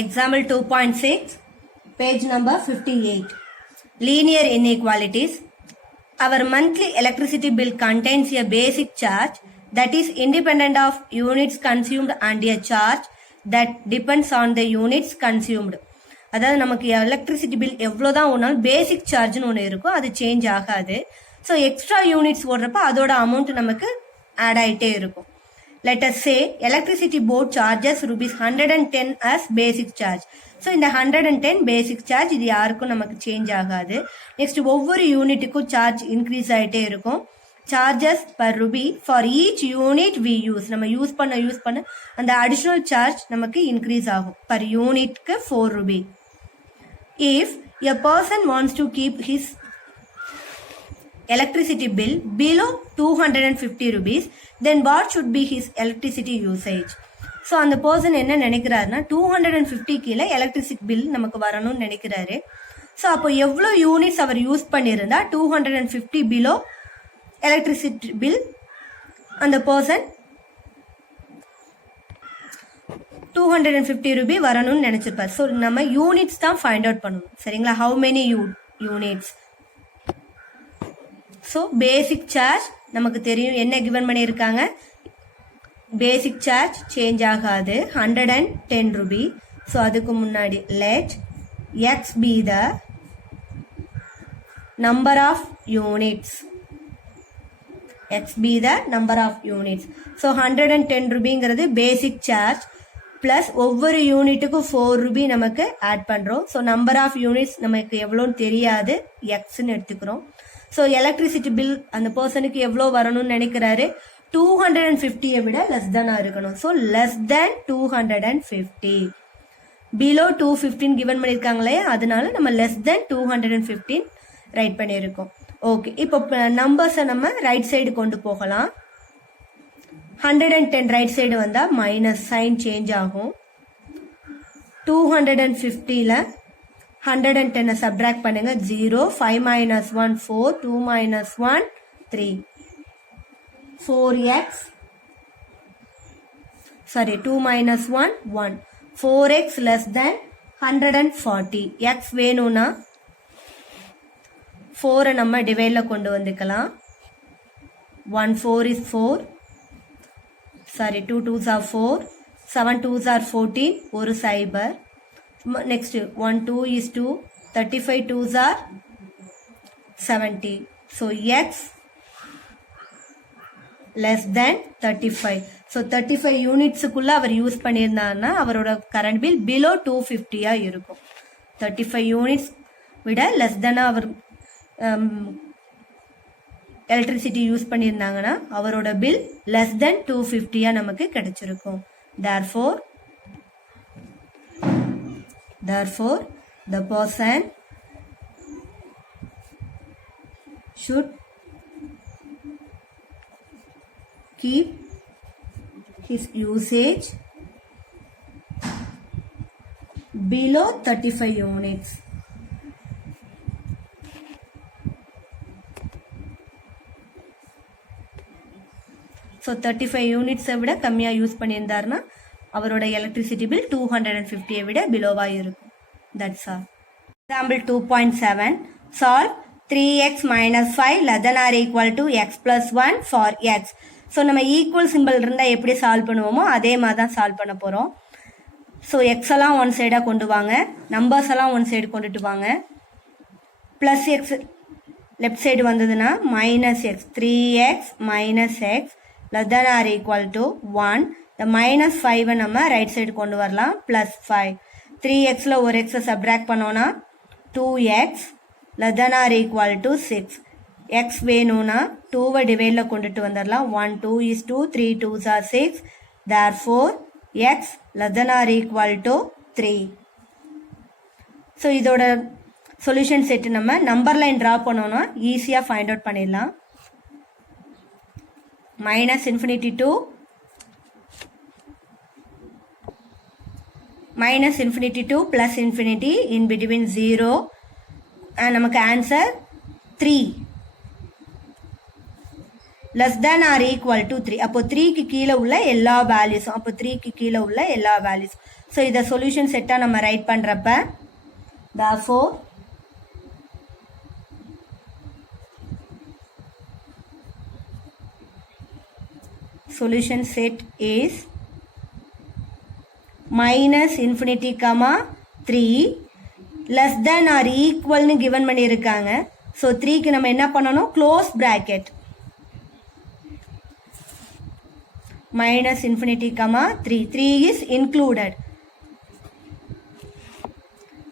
Example 2.6, page number 58. Linear inequalities. Our monthly electricity bill contains a basic charge that is independent of units consumed and a charge that depends on the units consumed. அதாவது நமக்கு electricity bill எவ்வளோதான் ஒன்றாலும் பேசிக் சார்ஜ்னு ஒன்று இருக்கும், அது change ஆகாது. So extra units ஓடுறப்ப அதோட amount நமக்கு add ஆகிட்டே இருக்கும். Let us say electricity board charges rupees 110 as basic charge. So இந்த 110 basic charge இது யாருக்கும் நமக்கு சேஞ்ச் ஆகாது. நெக்ஸ்ட் ஒவ்வொரு யூனிட்டுக்கும் சார்ஜ் இன்க்ரீஸ் ஆகிட்டே இருக்கும். Charges per rupee for each unit we use, நம்ம யூஸ் பண்ண அந்த அடிஷனல் சார்ஜ் நமக்கு இன்க்ரீஸ் ஆகும். பர் யூனிட்க்கு 4 rupee. If a person wants to keep his electricity bill below 250 rupees, then what should be his electricity usage? So அந்த person என்ன நினைக்கிறாருன்னா 250 கீழே electricity bill நமக்கு வரணும்னு நினைக்கிறாரு. ஸோ அப்போ எவ்வளோ யூனிட்ஸ் அவர் யூஸ் பண்ணியிருந்தா 250 பிலோ எலக்ட்ரிசிட்டி பில் அந்த பர்சன் 250 ரூபி வரணும்னு நினைச்சிருப்பார். ஸோ நம்ம யூனிட்ஸ் தான் ஃபைண்ட் அவுட் பண்ணணும், சரிங்களா? How many units. So basic charge நமக்கு தெரியும், என்ன கிவன் பண்ணியிருக்காங்க, பேசிக் சார்ஜ் சேஞ்ச் ஆகாது 110 ரூபி. ஸோ அதுக்கு முன்னாடி let x be the number of units. x be the number of units. So 110 ரூபிங்கிறது பேசிக் சார்ஜ் பிளஸ் ஒவ்வொரு யூனிட்டுக்கும் 4 ரூபி நமக்கு ஆட் பண்ணுறோம். ஸோ நம்பர் ஆஃப் யூனிட்ஸ் நமக்கு எவ்வளோன்னு தெரியாது, எக்ஸ்ன்னு எடுத்துக்கிறோம். ஸோ எலக்ட்ரிசிட்டி பில் அந்த பர்சனுக்கு எவ்வளோ வரணும்னு நினைக்கிறாரு, 250 விட லெஸ் தானாக இருக்கணும். So less than 250. Below 215 given பண்ணியிருக்காங்களே, அதனால நம்ம லெஸ் தேன் 215 ரைட் பண்ணியிருக்கோம். ஓகே, இப்போ நம்பர்ஸை நம்ம ரைட் சைடு கொண்டு போகலாம். 110 ரைட் சைடு வந்தால் மைனஸ் சைன் சேஞ்ச் ஆகும். 250ல 110 சப்ட்ராக்ட் பண்ணுங்க, 0. 5 minus 1 4, 2 minus 1 3, 4x, sorry 2 minus 1 1, 4x less than 140. x வேணும்னா 4 நம்ம டிவைட்ல கொண்டு வந்துக்கலாம். 1 4 is 4, sorry 2 2s are 4, 7 2s are 14, ஒரு சைபர். Next 1 2 is 2, 35 2s are 70. So x less than 35. So 35 யூனிட்ஸுக்குள்ள our use பண்ணியிருந்தாருன்னா அவரோட கரண்ட் பில் பிலோ 250 இருக்கும். 35 யூனிட்ஸ் விட less தானா அவர் electricity use பண்ணியிருந்தாங்கன்னா அவரோட பில் லெஸ் தென் 250 நமக்கு கிடைச்சிருக்கும். Therefore, the person should keep his usage below 35 units. So 35 யூனிட்ஸை விட கம்மியாக யூஸ் பண்ணியிருந்தாருன்னா அவரோட எலக்ட்ரிசிட்டி பில் 250 விட பிலோவாக இருக்கும். That's all. Example 2.7, solve 3x minus 5 less than or equal to x plus 1 for x. So நம்ம equal simple இருந்தால் எப்படி solve பண்ணுவோமோ அதே மாதிரி தான் சால்வ் பண்ண போகிறோம். ஸோ எக்ஸ் எல்லாம் ஒன் சைடாக கொண்டு வாங்க, நம்பர்ஸ் எல்லாம் ஒன் சைடு கொண்டுட்டு வாங்க. ப்ளஸ் எக்ஸ் லெஃப்ட் சைடு வந்ததுன்னா minus X, 3x minus x less than or equal to 1. இந்த மைனஸ் 5 நம்ம ரைட் சைடு கொண்டு வரலாம். ப்ளஸ் 5, 3xல ஒரு எக்ஸை சப்ட்ராக்ட் பண்ணோன்னா 2x less than or equal to 6. x வேணும்னா 2வை டிவைடில் கொண்டுட்டு வந்துடலாம். 1 2 is 2, 3 2s are 6. Therefore x less than or equal to 3. So இதோட சொல்யூஷன் செட்டு நம்ம நம்பர் லைன் ட்ரா பண்ணோன்னா ஈஸியாக ஃபைண்ட் அவுட் பண்ணிடலாம். minus infinity to minus infinity to plus infinity, in between 0, and நமக்கு answer 3 less than or equal to 3. அப்போ 3க்கு கீழே உள்ள எல்லா வேல்யூஸும், அப்போ 3க்கு கீழே உள்ள எல்லா வேல்யூஸ் ஸோ இதை சொல்யூஷன் செட்டாக நம்ம ரைட் பண்ணுறப்ப therefore solution set is minus infinity comma 3 less than or equal னு given பண்ணியிருக்காங்க. ஸோ 3க்கு நம்ம என்ன பண்ணணும், close bracket minus infinity comma 3 is included.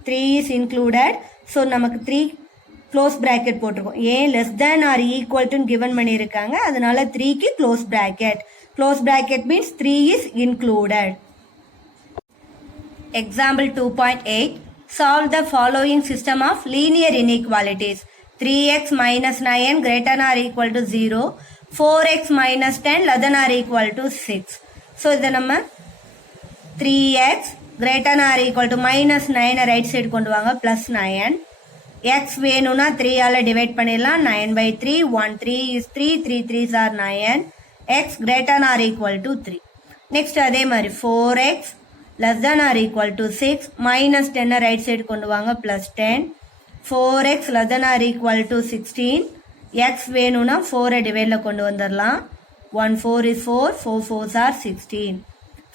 3 is included. So நமக்கு 3 க்ளோஸ் பிராக்கெட் போட்டிருக்கோம். ஏன் less than or equal to given பண்ணியிருக்காங்க, அதனால 3க்கு close bracket. Close bracket means 3 is included. Example 2.8. Solve the following system of linear inequalities. 3x minus 9 greater than or equal to 0. 4x minus 10 less than or equal to 6. So, இதை நம்ம 3x greater than or equal to minus 9 right side கொண்டு வாங்க plus 9. x வேணும்னா 3 ஆல divide பண்ணிடலாம். 9 by 3 1 3 is 3 3 3s are 9. x greater than or equal to 3. Next அதே மாதிரி 4x less than or equal to 6 minus 10 right side கொண்டு வாங்க plus 10. 4x less than or equal to 16. x வேணும்னா 4 டிவைட்ல கொண்டு வந்துடலாம். 1 4 is 4 4 4s are 16.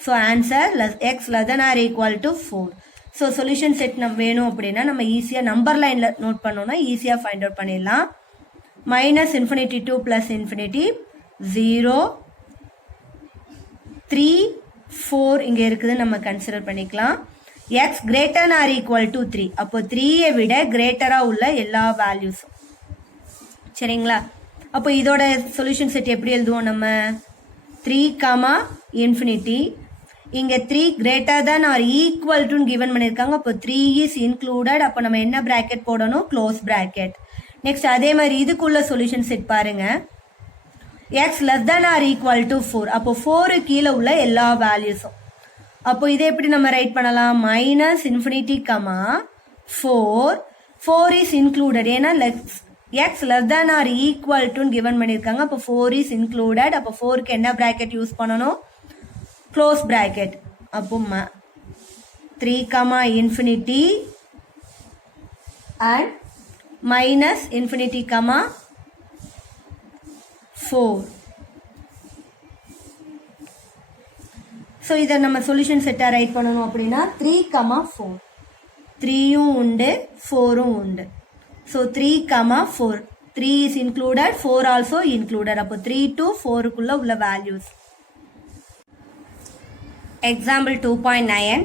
So answer x less than or equal to 4. So solution set நம்ம வேணும் அப்படின்னா நம்ம ஈஸியாக நம்பர் லைனில் நோட் பண்ணோம்னா ஈஸியாக ஃபைண்ட் அவுட் பண்ணிடலாம். மைனஸ் இன்ஃபினிட்டி 2 ப்ளஸ் இன்ஃபினிட்டி 0 3 4 இங்கே இருக்குது நம்ம கன்சிடர் பண்ணிக்கலாம். X greater or equal to 3. அப்போ 3யை விட கிரேட்டராக உள்ள எல்லா வேல்யூஸும். சரிங்களா? அப்போ இதோட சொல்யூஷன் செட் எப்படி எழுதுவோம் நம்ம? 3 காமா இன்ஃபினிட்டி, இங்கே 3 greater than or equal to given பண்ணியிருக்காங்க. அப்போ 3 இஸ் இன்க்ளூடட். அப்போ நம்ம என்ன பிராக்கெட் போடணும்? Close bracket. நெக்ஸ்ட் அதே மாதிரி இதுக்குள்ள சொல்யூஷன் செட் பாருங்க. X less than or equal to 4. அப்போ 4 கீழே உள்ள எல்லா வேல்யூஸும். அப்போ இதை எப்படி நம்ம ரைட் பண்ணலாம்? Minus infinity comma 4 4 is included. ஏன்னா x less than or equal to given பண்ணியிருக்காங்க. அப்போ 4 இஸ் இன்க்ளூடட். அப்போ 4க்கு என்ன பிராக்கெட் யூஸ் பண்ணணும்? Close bracket. அப்போ 3 comma infinity and minus infinity comma 4. So இதை நம்ம சொல்யூஷன் செட்டாக ரைட் பண்ணணும் அப்படின்னா 3 கமா 4. 3யும் உண்டு 4ம் உண்டு. So 3 comma 4. 3 is included, 4 also included. அப்போ 3 to 4க்குள்ள உள்ள values. Example 2.9.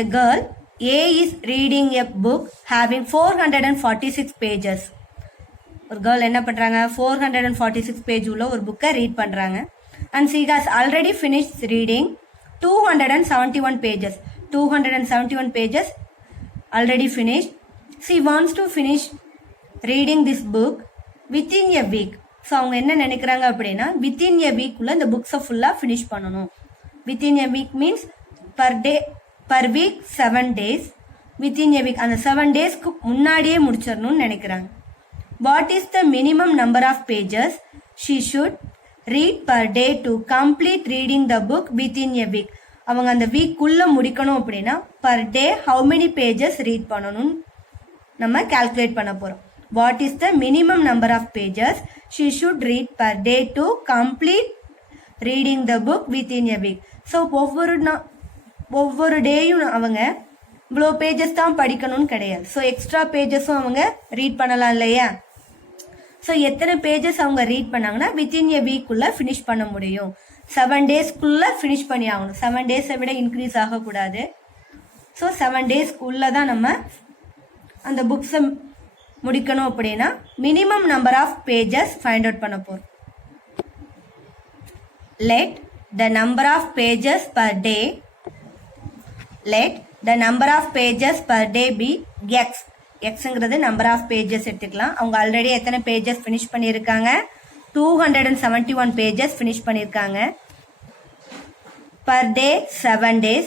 A girl A is reading a book having 446 pages. ஒரு கேர்ள் என்ன பண்றாங்க? 446 பேஜ் உள்ள ஒரு புக்கை ரீட் பண்றாங்க. And she has already finished reading 271 pages. 271 pages already finished. She wants to finish reading this book within a week. So அவங்க என்ன நினைக்கிறாங்க அப்படின்னா within a week உள்ள இந்த புக்ஸை ஃபுல்லாக ஃபினிஷ் பண்ணணும். within a week means per week 7 days. within a week அந்த 7 daysக்கு முன்னாடியே முடிச்சிடணும்னு நினைக்கிறாங்க. what is the minimum number of pages she should read per day to complete reading the book within a week? அவங்க அந்த வீக்குள்ள முடிக்கணும் அப்படின்னா per day how many pages read பண்ணணும் நம்ம calculate பண்ண போறோம். what is the minimum number of pages she should read per day to complete reading the book within a week? So ஒவ்வொரு டேயும் அவங்க இவ்வளோ பேஜஸ் தான் படிக்கணும்னு கிடையாது. ஸோ எக்ஸ்ட்ரா பேஜஸும் அவங்க ரீட் பண்ணலாம் இல்லையா? ஸோ எத்தனை பேஜஸ் அவங்க ரீட் பண்ணாங்கன்னா வித்தின் எ வீக்குள்ள ஃபினிஷ் பண்ண முடியும். 7 டேஸ்க்குள்ள ஃபினிஷ் பண்ணி ஆகணும். 7 டேஸை விட இன்க்ரீஸ் ஆகக்கூடாது. ஸோ 7 டேஸ்க்குள்ள தான் நம்ம அந்த புக்ஸை முடிக்கணும் அப்படின்னா minimum number of pages find out பண்ண போகிறோம். let the number of pages per day be x. xங்கிறது நம்பர் ஆஃப் பேஜஸ் எடுத்துக்கலாம். அவங்க ஆல்ரெடி எத்தனை பேஜஸ் ஃபினிஷ் பண்ணியிருக்காங்க? 271 பேஜஸ் ஃபினிஷ் பண்ணியிருக்காங்க. Per day 7 days.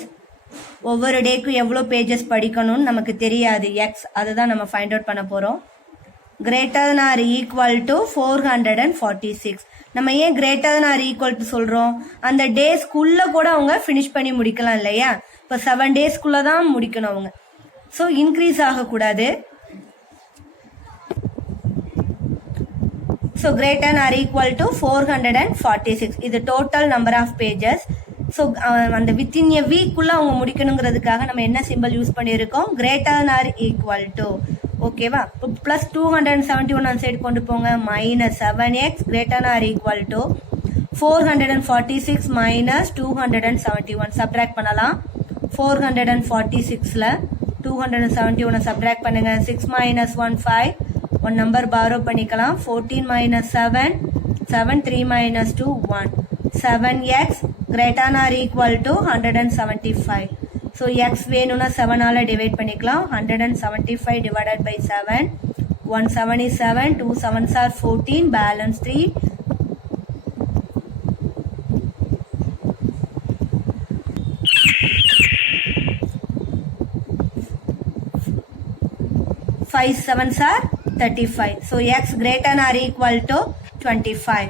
ஒவ்வொரு டேக்கும் எவ்வளோ பேஜஸ் படிக்கணும்னு நமக்கு தெரியாது. எக்ஸ் அதுதான் நம்ம ஃபைண்ட் அவுட் பண்ண போகிறோம். Greater than or equal to 446. நம்ம ஏன் greater than or equal to சொல்கிறோம்? அந்த டேஸ்க்குள்ளே கூட அவங்க ஃபினிஷ் பண்ணி முடிக்கலாம் இல்லையா? இப்போ 7 டேஸ்க்குள்ள தான் முடிக்கணும் அவங்க. ஸோ இன்க்ரீஸ் ஆகக்கூடாது. So greater than or equal to 446. இது total number of pages. So அந்த வித்தின் எ வீக்குள்ள அவங்க முடிக்கணுங்கிறதுக்காக நம்ம என்ன சிம்பிள் யூஸ் பண்ணியிருக்கோம், greater than or equal to. ஓகேவா? இப்போ ப்ளஸ் 271 அந்த சைடு கொண்டு போங்க. Minus 7x greater than or equal to 446 minus 271 subtract பண்ணலாம். 446ல 271 சப்ட்ராக்ட் பண்ணுங்க. 6 மைனஸ் 1 5, 1 நம்பர் பாரோ பண்ணிக்கலாம். 14 minus 7 7, 3 minus 2 1. 7x greater than or equal to 175. So X வேணும்னா 7ஆல் டிவைட் பண்ணிக்கலாம். 175 divided by 7. 1 7 is 7, 2 7s are 14, balance 3. 5 7s are 35. So x greater than or equal to 25.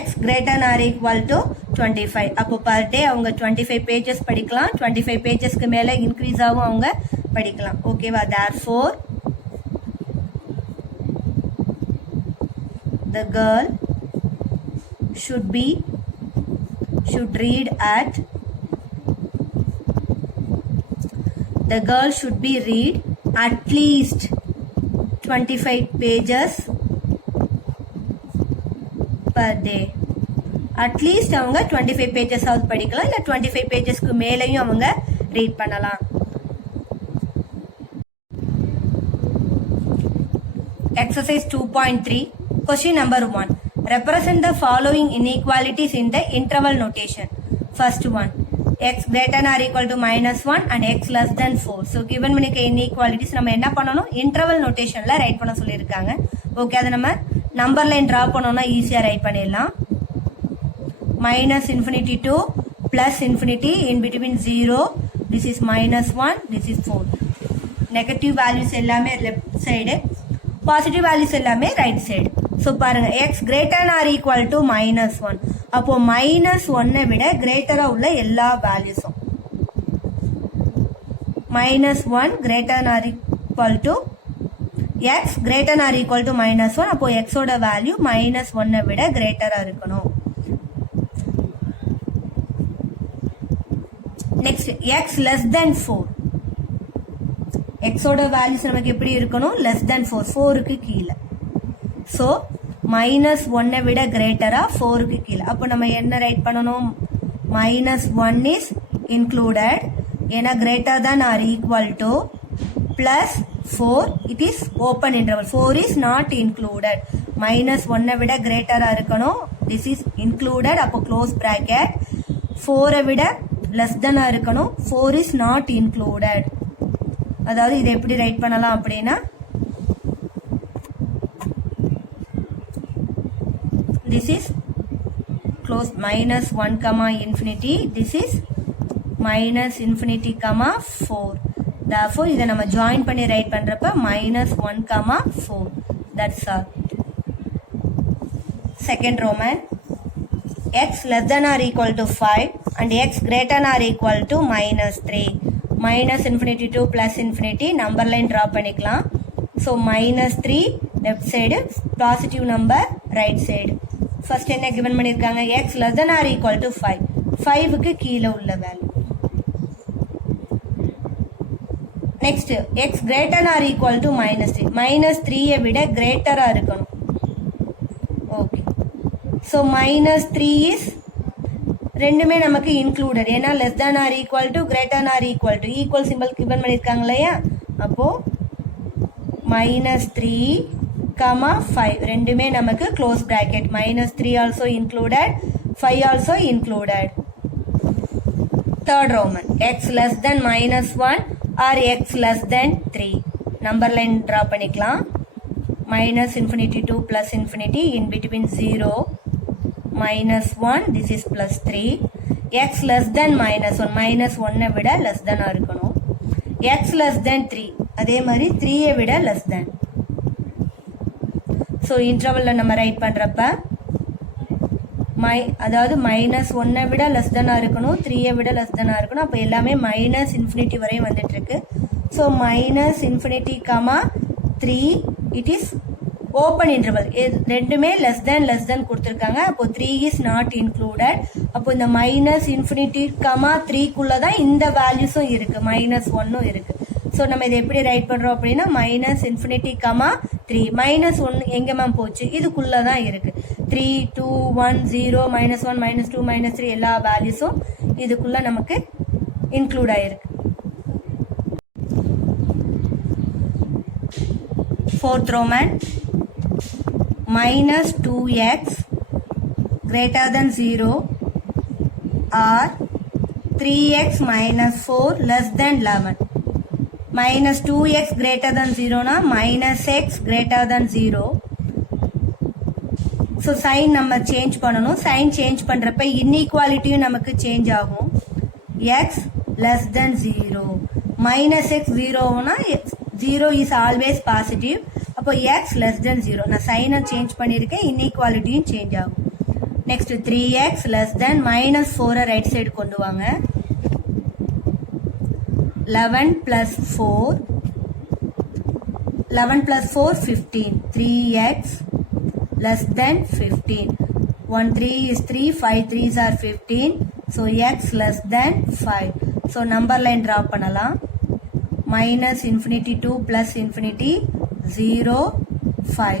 x greater than or equal to 25. அப்போ per day அவங்க 25 pages படிக்கலாம். 25 pagesக்கு மேல increase ஆகும் அவங்க படிக்கலாம். ஓகேவா? therefore the girl should read at least 25 pages per day. At least அவங்க 25 pages ஆவது படிக்கலாம், இல்லை 25 pagesக்கு மேலேயும் அவங்க ரீட் பண்ணலாம். Exercise 2.3. Question number 1. Represent the following inequalities in the interval notation. First one, x greater than or equal to -1 and x less than 4. So given பண்ணிக்க inequalities நம்ம என்ன பண்ணணும், இன்டர்வல் நோட்டேஷன்ல ரைட் பண்ண சொல்லியிருக்காங்க. ஓகே, அதை நம்ம நம்பர் லைன் டிரா பண்ணோம்னா ஈஸியா ரைட் பண்ணிடலாம். -infinity to +infinity, in between 0, this is -1, this is 4. Negative values எல்லாமே லெஃப்ட் சைடு, பாசிட்டிவ் வேல்யூஸ் எல்லாமே ரைட் சைடு. ஸோ பாருங்க, X greater or equal to -1. அப்போ -1 விட கிரேட்டரா உள்ள எல்லா வேல்யூஸும் -1 greater or equal to X greater or equal to -1. அப்போ எக்ஸோட value -1 விட கிரேட்டரா இருக்கணும். நெக்ஸ்ட் எக்ஸ் லெஸ் தென் 4. எக்ஸோட வேல்யூஸ் நமக்கு எப்படி இருக்கணும், லெஸ் தென் 4, 4க்கு கீழே. ஸோ -1 விட கிரேட்டரா 4க்கு கீழே. அப்போ நம்ம என்ன ரைட் பண்ணணும், -1 இஸ் இன்க்ளூடட், ஏன்னா greater than or equal to +4, it is open interval. 4 is not included. -1 விட கிரேட்டரா இருக்கணும், திஸ் இஸ் இன்க்ளூடட், அப்போ க்ளோஸ் பிராக்கெட். 4 விட லெஸ் தெனா இருக்கணும், 4 இஸ் நாட் இன்க்ளூடட். அதாவது இதை எப்படி ரைட் பண்ணலாம் அப்படின்னா, this is close -1, infinity, this is -infinity, 4. therefore இதை நம்ம ஜாயின் பண்ணி ரைட் பண்றப்ப -1, 4. that's all. Second Roman, x less than or equal to 5 and x greater than or equal to -3. -infinity to +infinity, number line draw பண்ணிக்கலாம். So -3 left side, positive number right side. First என்ன given பண்ணியிருக்காங்க, x less than or equal to 5, 5க்கு கீழே உள்ள value. Next x greater than or equal to -3, -3 விட கிரேட்டரா இருக்கணும். Okay, so -3 is ரெண்டுமே நமக்கு இன்க்ளூடட், ஏன்னா less than or equal to greater than or equal to equal simple given பண்ணியிருக்காங்க இல்லையா. அப்போ -3, 5 ரெண்டுமே நமக்கு க்ளோஸ் பிராக்கெட். -3 also included, 5 also included. Third roman, X less than -1 or X less than 3. Number line draw பண்ணிக்கலாம். -infinity to +infinity, in between 0, -1, this is +3. x less than -1, -1 விட less தெனா இருக்கணும். x less than 3, அதே மாதிரி 3 விட லெஸ் தென். ஸோ இன்டர்வல்ல நம்ம right பண்றப்ப அதாவது minus 1 விட லெஸ் தெனாக இருக்கணும், 3 விட லெஸ் தெனாக இருக்கணும். அப்போ எல்லாமே மைனஸ் இன்ஃபினிட்டி வரையும் வந்துட்டு இருக்கு. So minus infinity comma 3 it is open interval. ரெண்டுமே லெஸ் தென் கொடுத்துருக்காங்க. அப்போ 3 இஸ் நாட் இன்க்ளூடட். அப்போ இந்த மைனஸ் இன்ஃபினிட்டி கமா 3க்குள்ள தான் இந்த வேல்யூஸும் இருக்கு, மைனஸ் 1ம் இருக்கு. ஸோ நம்ம இதை எப்படி ரைட் பண்ணுறோம் அப்படின்னா மைனஸ் இன்ஃபினிட்டி கமா 3 மைனஸ் 1 எங்கே மேம் போச்சு, இதுக்குள்ளே தான் இருக்கு. 3 2 1 0 -1 -2 -3 எல்லா வேல்யூஸும் இதுக்குள்ளே நமக்கு இன்க்ளூட் ஆயிருக்கு. Fourth Roman minus 2x greater than 0 or 3x minus 4 less than 11. Minus 2x greater than 0 na minus x greater than 0. So sign நம்ம change பண்ணணும். sign change பண்றப்ப inequality நமக்கு change ஆகும். x less than 0. minus x 0 na 0 is always positive. அப்போ x less than 0. நான் சைனை change பண்ணியிருக்கேன், இன்இக்வாலிட்டியும் change ஆகும். Next 3x less than minus 4 right side கொண்டு வாங்க. 11 plus 4 15. 3x less than 15. 1 3 is 3, 5 3s are 15. So x less than 5. So number line draw பண்ணலாம். minus infinity 2 plus infinity 0 5.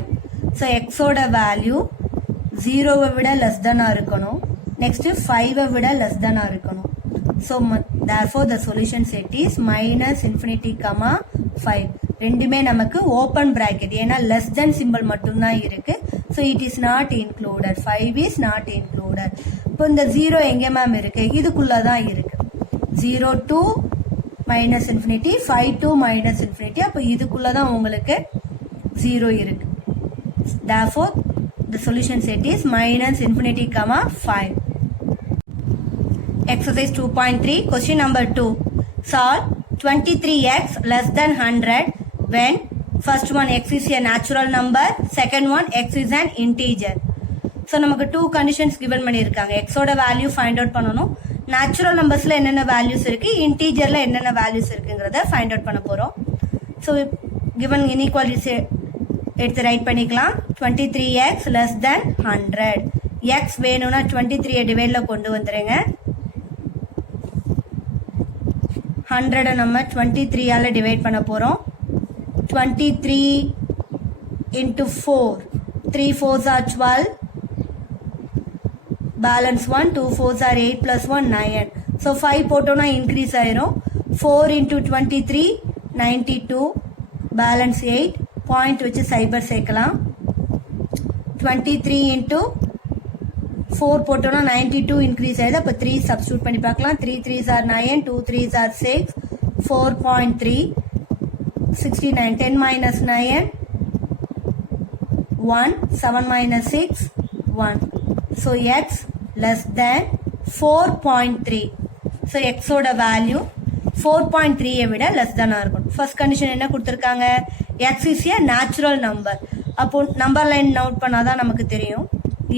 So x ஓட value 0 விட less than இருக்கணும். next 5 விட less than இருக்கணும். So therefore the solution set is minus infinity comma 5. ரெண்டுமே நமக்கு open bracket, ஏன்னா less than symbol மட்டும்தான் இருக்கு. So it is not included. 5 is not included. இப்போ இந்த 0 எங்கே மேம் இருக்கு, இதுக்குள்ளதான் இருக்கு. 0 to minus infinity, 5 to minus infinity. அப்போ இதுக்குள்ளதான் உங்களுக்கு 0 இருக்கு. Therefore the solution set is minus infinity comma 5. Exercise 2.3 question number 2. Solve 23x less than 100 when first one x is a natural number, second one x is an integer. So நமக்கு 2 conditions given பண்ணியிருக்காங்க. x ஓட value find out பண்ணணும், natural நம்பர்ஸ்ல என்னென்ன values இருக்கு, இன்டீஜர்ல என்னென்ன values இருக்குங்கிறத find out பண்ண போறோம். ஸோ கிவன் இன்இக்வாலிட்டி எடுத்து ரைட் பண்ணிக்கலாம். 23x less than 100. x வேணும்னா 23 டிவைட்ல கொண்டு வந்துருங்க. 100 நம்ம 23 ஆல டிவைட் பண்ண போறோம். 23 into 4, 3 4s are 12, balance 1, 2 4s are 8 plus 1 9. So 5 போட்டோம்னா இன்க்ரீஸ் ஆயிரும். 4 into 23 92, balance 8, பாயிண்ட் வச்சு சைபர் சேர்க்கலாம். 23 into 4 போட்டோம்னா 92 இன்க்ரீஸ் ஆயிடுது. அப்போ 3 சப்ஸ்டியூட் பண்ணி பார்க்கலாம். 3 3s are 9, 2 3s are 6, 4.3, 69. 10 minus 9 1, 7 minus 6 1. So x less than 4.3. So x ஓட வேல்யூ 4.3 விட less than இருக்கும். ஃபர்ஸ்ட் கண்டிஷன் என்ன கொடுத்துருக்காங்க, x is a natural number. அப்போ நம்பர் லைன் நோட் பண்ணாதான் நமக்கு தெரியும்,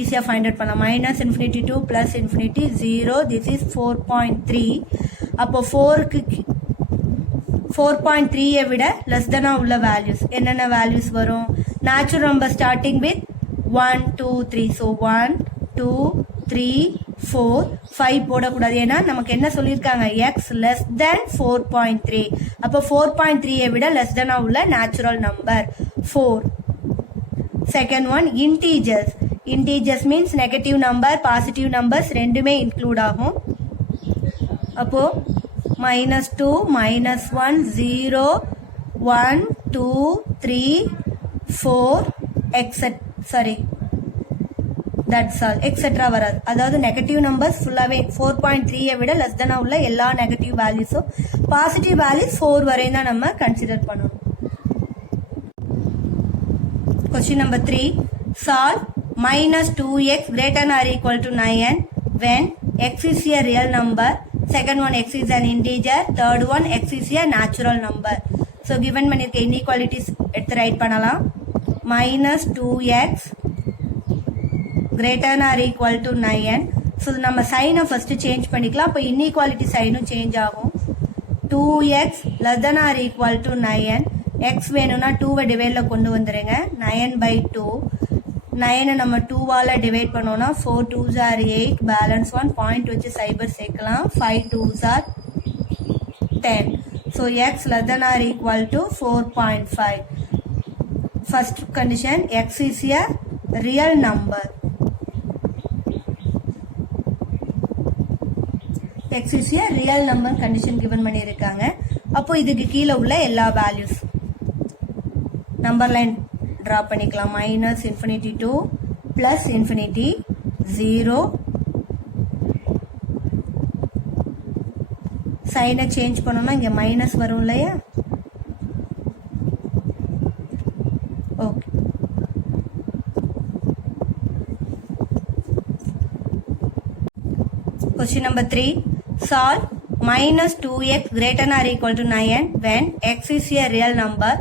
ஈஸியா ஃபைண்ட் அவுட் பண்ணலாம். minus infinity 2 plus infinity 0, this is 4.3. அப்போ 4.3 விட less than உள்ள வேல்யூஸ் என்னென்ன வேல்யூஸ் வரும், natural number starting with 1 2 3. So 1 2 3 4 5 போடக்கூடாது, ஏன்னா நமக்கு என்ன சொல்லியிருக்காங்க, x less than 4.3. அப்போ 4.3 விட less than உள்ள natural number 4. Second one integers. Integers means negative number, positive numbers ரெண்டுமே இன்க்ளூட் ஆகும். அப்போ -2 -1 0 1 2 3 4 தட்ஸ் ஆல் எக்ஸெட்ரா வராது. அதாவது நெகட்டிவ் நம்பர்ஸ் ஃபுல்லாவே 4.3 விட லெஸ் தென் உள்ள எல்லா நெகட்டிவ் வேல்யூஸும், பாசிட்டிவ் வேல்யூஸ் 4 வரையும் தான் நம்ம கன்சிடர் பண்ணணும். Question number 3. Solve minus 2x greater than or equal to 9 when x is a real number, second one x is an integer, third one x is a natural number. So given பண்ணிருக்க inequalities எடுத்து right பண்ணலாம். minus 2x greater than or equal to 9. So நம்ம சைனை first change பண்ணிக்கலாம். அப்போ inequality சைனும் change ஆகும். 2x less than or equal to 9. x வேணும்னா 2வை டிவைடில் கொண்டு வந்துடுங்க. 9/2. 9 நம்ம 2வால் டிவைட் பண்ணோம்னா 4 2s are 8, பேலன்ஸ் 1 பாயிண்ட் வச்சு சைபர் சேர்க்கலாம். 5 2s are 10. So x less than or equal to 4.5. First condition, x is a real number. x is a real number condition given பண்ணியிருக்காங்க. அப்போ இதுக்கு கீழே உள்ள எல்லா வேல்யூஸ் நம்பர் லைன் ட்ரா பண்ணிக்கலாம். -infinity to +infinity 0. சைனை சேஞ்ச் பண்ணோம்னா இங்கே மைனஸ் வரும் இல்லையா? Okay. Question number 3. Solve -2x greater than or equal to 9 when x is a real number.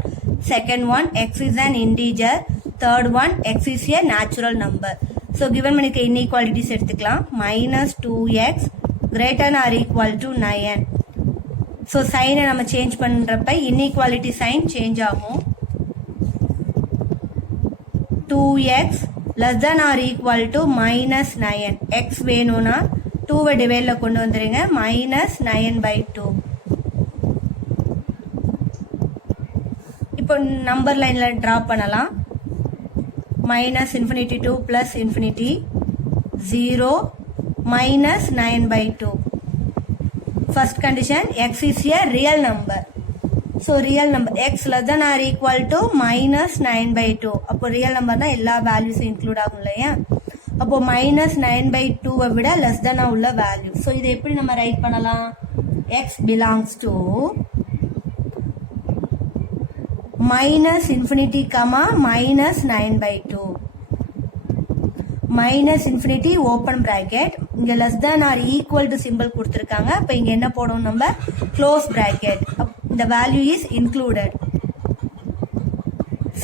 Second one, x is an integer. Third one, x is a natural number. So given பண்ணிக்க inequalities எடுத்துக்கலாம். -2x greater than or equal to 9. So sign நம்ம change பண்றப்ப inequality sign change ஆகும். 2x less than or equal to -9. x வேணும்னா 2வை டிவைடில் கொண்டு வந்துடுங்க. -9/2. இப்போ number லைனில் ட்ரா பண்ணலாம். -infinity to +infinity 0 -9/2. First condition, x is a real number. So real number x less than or equal to -9/2. அப்போ real நம்பர்னா எல்லா வேல்யூஸும் include ஆகும் இல்லையா? அப்போ -9/2வை விட லெஸ் தானா உள்ள வேல்யூ. ஸோ இதை எப்படி நம்ம ரைட் பண்ணலாம்? x belongs to -infinity, -9/2. -infinity open bracket, இங்கே less than or equal to symbol கொடுத்துருக்காங்க. அப்போ இங்கே என்ன போடணும் நம்ம? Close bracket. இந்த value is included.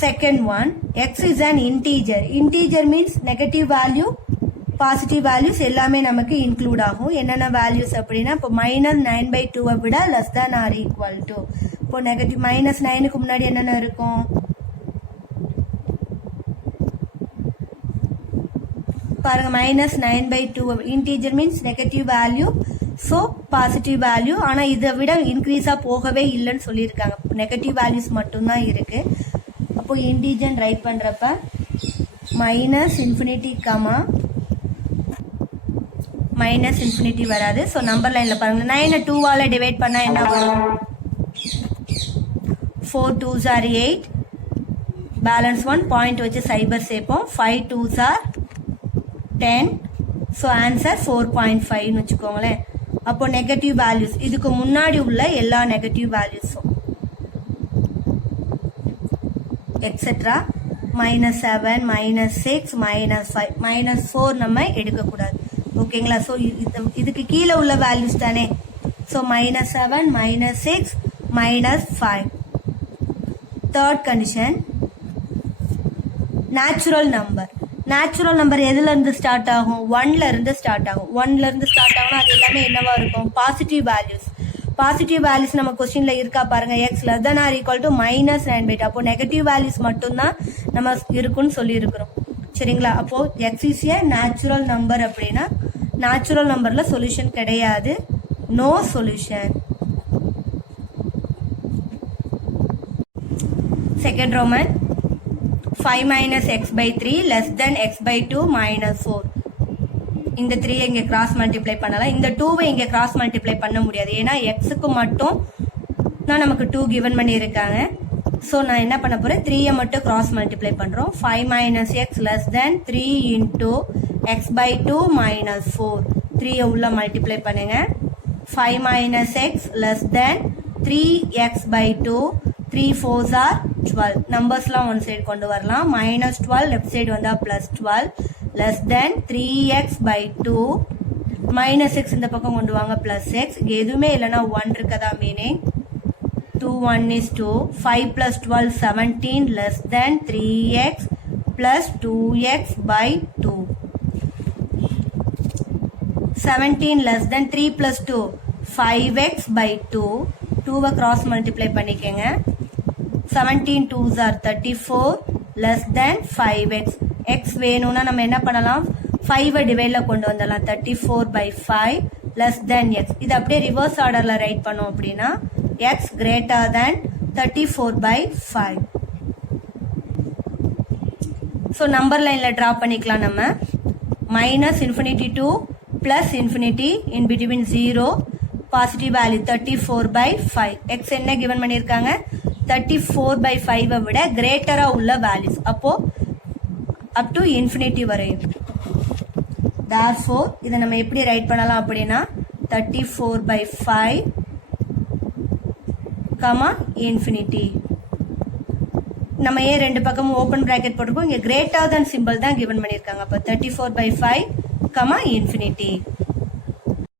Second one, x is an integer. Integer means negative value, positive values எல்லாமே நமக்கு include ஆகும். என்னென்ன values அப்படின்னா இப்போ -9/2வை விட less than or equal to. இப்போ நெகட்டிவ் -9க்கு முன்னாடி என்னென்ன இருக்கும்? பாருங்க, -9/2. integer means negative value, so positive value. ஆனால் இதை விட இன்க்ரீஸாக போகவே இல்லைன்னு சொல்லியிருக்காங்க. நெகட்டிவ் வேல்யூஸ் மட்டும்தான் இருக்கு. அப்போ இன்டிஜர் ரைட் பண்றப்ப -infinity, -infinity வராது. ஸோ நம்பர் லைன்ல பாருங்க, 9 2வால டிவைட் பண்ணா என்ன வரும்? 4 2s are 8, பேலன்ஸ் 1 பாயிண்ட் வச்சு சைபர் சேர்ப்போம். 5 2s are 10. ஸோ ஆன்சர் 4.5ன்னு வச்சுக்கோங்களேன். அப்போ நெகட்டிவ் வேல்யூஸ், இதுக்கு முன்னாடி உள்ள எல்லா நெகட்டிவ் வேல்யூஸும் எக்ஸெட்ரா -7 -6 -5 -4 நம்ம எடுக்கக்கூடாது. ஓகேங்களா? ஸோ இதுக்கு கீழே உள்ள வேல்யூஸ் தானே. So -7 -6 -5. Third condition, natural number. Natural number எதுல இருந்து ஸ்டார்ட் ஆகும்? 1ல இருந்து ஸ்டார்ட் ஆகும். 1ல இருந்து ஸ்டார்ட் ஆகும்னா அது எல்லாமே என்னவா இருக்கும்? Positive values. பாசிட்டிவ் வேல்யூஸ் நம்ம கொஸ்டின்ல இருக்கா பாருங்க. x less than or equal to -9/2. அப்போ நெகட்டிவ் வேல்யூஸ் மட்டும்தான் நம்ம இருக்குன்னு சொல்லி இருக்கிறோம். சரிங்களா? அப்போ x is a natural number அப்படின்னா நேச்சுரல் நம்பர்ல சொல்யூஷன் கிடையாது. No solution. Second roman, 5 - x/3 less than x/2 -4. இந்த 3 இங்கே கிராஸ் மல்டிப்ளை பண்ணலாம். இந்த 2வை இங்கே கிராஸ் மல்டிப்ளை பண்ண முடியாது. ஏன்னா எக்ஸுக்கு மட்டும் தான் நமக்கு 2 கிவன் பண்ணியிருக்காங்க. ஸோ நான் என்ன பண்ண போகிறேன்? 3யை மட்டும் கிராஸ் மல்டிப்ளை பண்ணுறோம். 5 - x less than 3 into x/2 -4. 3யை உள்ள மல்டிப்ளை பண்ணுங்க. 5 - x less than 3x/2. 3 4s are 12. நம்பர்ஸ்லாம் one side கொண்டு வரலாம். -12 லெஃப்ட் சைடு வந்தால் +12 less than 3x/2. -6 இந்த பக்கம் கொண்டு வாங்க, +x. இங்கே எதுவுமே இல்லைன்னா 1 இருக்கதா meaning. 2 1 is 2. 5 + 12 17 less than 3x plus 2x/2. 17 less than 3 plus 2 5x by 2 2வை cross multiply பண்ணிக்கங்க 17 2s are 34 less than 5x x வேணும்னா நம்ம என்ன பண்ணலாம் 5வை டிவைட்ல கொண்டு வந்துடலாம் 34 by 5 less than x இது அப்படியே ரிவர்ஸ் ஆர்டர்ல ரைட் பண்ணோம் அப்படின்னா x greater than 34 by 5 so number லைன்ல டிரா பண்ணிக்கலாம் நம்ம minus infinity to plus infinity in between 0 positive value 34 by 5 x என்ன given பண்ணிருக்காங்க 34 by 5 விட greater உள்ள values அப்போ up to infinity வரையும் therefore இதை நம்ம எப்படி ரைட் பண்ணலாம் அப்படின்னா 34 by 5 comma infinity நம்ம ஏன் ரெண்டு பக்கமும் ஓபன் பிராக்கெட் போட்டிருக்கோம் இங்க greater than symbol தான் given பண்ணிருக்காங்க அப்ப 34 by 5 comma infinity